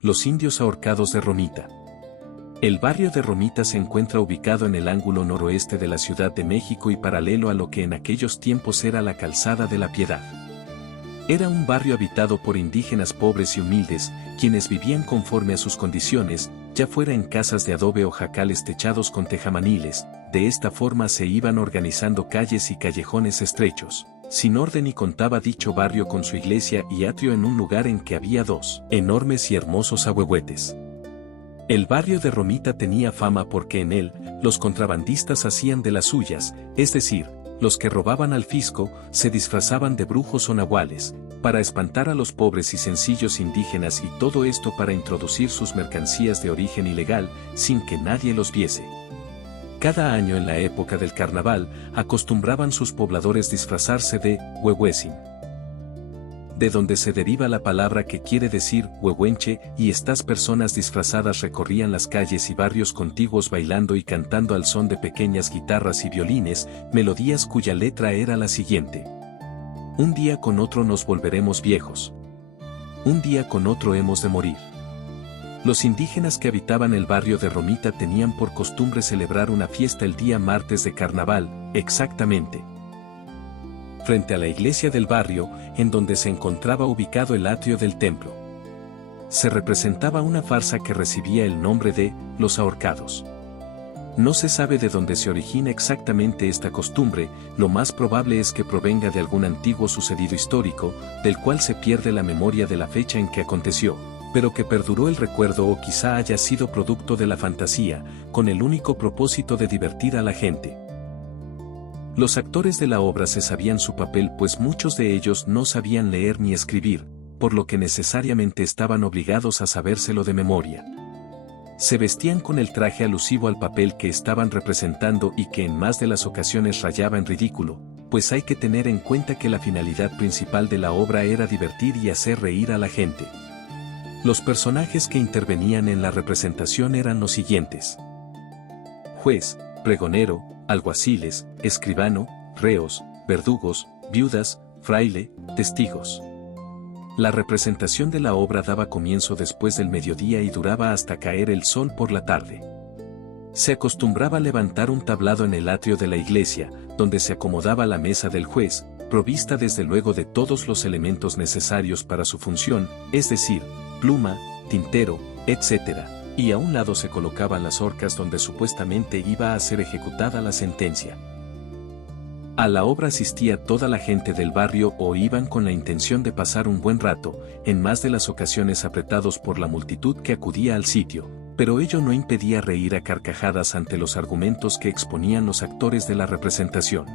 Los indios ahorcados de Romita. El barrio de Romita se encuentra ubicado en el ángulo noroeste de la Ciudad de México y paralelo a lo que en aquellos tiempos era la Calzada de la Piedad. Era un barrio habitado por indígenas pobres y humildes, quienes vivían conforme a sus condiciones, ya fuera en casas de adobe o jacales techados con tejamaniles. De esta forma se iban organizando calles y callejones estrechos, sin orden, y contaba dicho barrio con su iglesia y atrio en un lugar en que había dos enormes y hermosos ahuehuetes. El barrio de Romita tenía fama porque en él, los contrabandistas hacían de las suyas, es decir, los que robaban al fisco, se disfrazaban de brujos o nahuales, para espantar a los pobres y sencillos indígenas, y todo esto para introducir sus mercancías de origen ilegal, sin que nadie los viese. Cada año en la época del carnaval, acostumbraban sus pobladores disfrazarse de huehuetzin, de donde se deriva la palabra que quiere decir huehuenche, y estas personas disfrazadas recorrían las calles y barrios contiguos bailando y cantando al son de pequeñas guitarras y violines, melodías cuya letra era la siguiente: un día con otro nos volveremos viejos. Un día con otro hemos de morir. Los indígenas que habitaban el barrio de Romita tenían por costumbre celebrar una fiesta el día martes de carnaval, exactamente frente a la iglesia del barrio, en donde se encontraba ubicado el atrio del templo. Se representaba una farsa que recibía el nombre de Los Ahorcados. No se sabe de dónde se origina exactamente esta costumbre, lo más probable es que provenga de algún antiguo sucedido histórico, del cual se pierde la memoria de la fecha en que aconteció, pero que perduró el recuerdo, o quizá haya sido producto de la fantasía, con el único propósito de divertir a la gente. Los actores de la obra se sabían su papel, pues muchos de ellos no sabían leer ni escribir, por lo que necesariamente estaban obligados a sabérselo de memoria. Se vestían con el traje alusivo al papel que estaban representando y que en más de las ocasiones rayaba en ridículo, pues hay que tener en cuenta que la finalidad principal de la obra era divertir y hacer reír a la gente. Los personajes que intervenían en la representación eran los siguientes: juez, pregonero, alguaciles, escribano, reos, verdugos, viudas, fraile, testigos. La representación de la obra daba comienzo después del mediodía y duraba hasta caer el sol por la tarde. Se acostumbraba levantar un tablado en el atrio de la iglesia, donde se acomodaba la mesa del juez, provista desde luego de todos los elementos necesarios para su función, es decir, pluma, tintero, etc., y a un lado se colocaban las horcas donde supuestamente iba a ser ejecutada la sentencia. A la obra asistía toda la gente del barrio o iban con la intención de pasar un buen rato, en más de las ocasiones apretados por la multitud que acudía al sitio, pero ello no impedía reír a carcajadas ante los argumentos que exponían los actores de la representación.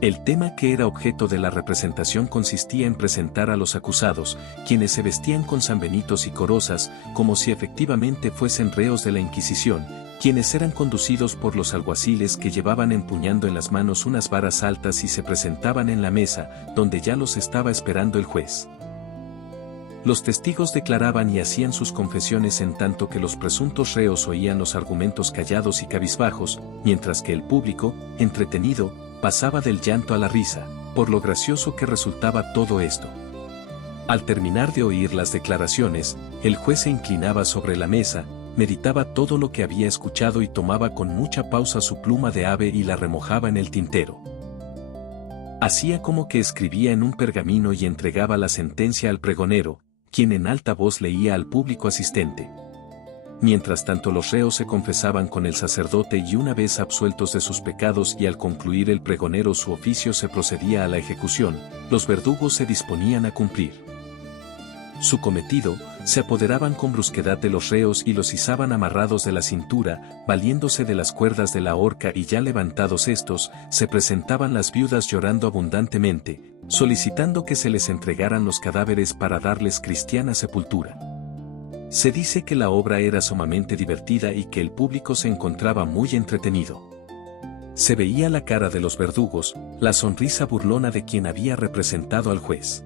El tema que era objeto de la representación consistía en presentar a los acusados, quienes se vestían con sanbenitos y corozas, como si efectivamente fuesen reos de la Inquisición, quienes eran conducidos por los alguaciles que llevaban empuñando en las manos unas varas altas y se presentaban en la mesa, donde ya los estaba esperando el juez. Los testigos declaraban y hacían sus confesiones en tanto que los presuntos reos oían los argumentos callados y cabizbajos, mientras que el público, entretenido, pasaba del llanto a la risa, por lo gracioso que resultaba todo esto. Al terminar de oír las declaraciones, el juez se inclinaba sobre la mesa, meditaba todo lo que había escuchado y tomaba con mucha pausa su pluma de ave y la remojaba en el tintero. Hacía como que escribía en un pergamino y entregaba la sentencia al pregonero, quien en alta voz leía al público asistente. Mientras tanto los reos se confesaban con el sacerdote y una vez absueltos de sus pecados y al concluir el pregonero su oficio se procedía a la ejecución, los verdugos se disponían a cumplir su cometido, se apoderaban con brusquedad de los reos y los izaban amarrados de la cintura, valiéndose de las cuerdas de la horca y ya levantados estos, se presentaban las viudas llorando abundantemente, solicitando que se les entregaran los cadáveres para darles cristiana sepultura. Se dice que la obra era sumamente divertida y que el público se encontraba muy entretenido. Se veía la cara de los verdugos, la sonrisa burlona de quien había representado al juez.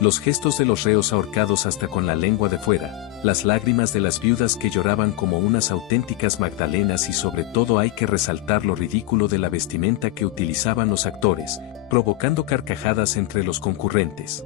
Los gestos de los reos ahorcados hasta con la lengua de fuera, las lágrimas de las viudas que lloraban como unas auténticas magdalenas y sobre todo hay que resaltar lo ridículo de la vestimenta que utilizaban los actores, provocando carcajadas entre los concurrentes.